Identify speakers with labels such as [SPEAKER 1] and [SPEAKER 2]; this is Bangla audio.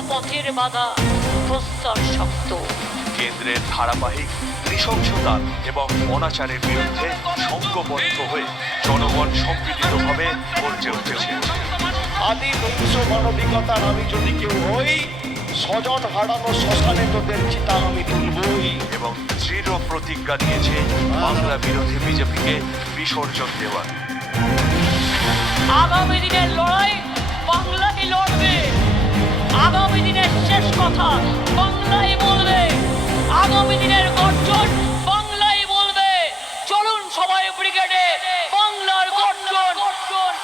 [SPEAKER 1] বাধা প্রস্তর শক্ত।
[SPEAKER 2] কেন্দ্রের ধারাবাহিক নৃশংসতা এবং অনাচারের বিরুদ্ধে সংঘবদ্ধ হয়ে জনগণ সম্মিলিতভাবে গর্জে উঠেছে।
[SPEAKER 3] আদি নৈশ মানবিকতার আমি যদি কেউ হই স্বজন হারানো শ্মশানে তোদের চিতা আমি তুলবই।
[SPEAKER 2] এবং দৃঢ় প্রতিজ্ঞা নিয়েছে বাংলা বিরোধী বিজেপিকে বিসর্জন দেওয়ার।
[SPEAKER 1] আগামী দিনের লড়াই কথা বাংলাই বলবে। আগামী দিনের গর্জন বাংলাই বলবে। চলুন সবাই ব্রিগেডে বাংলার গর্জন গর্জন।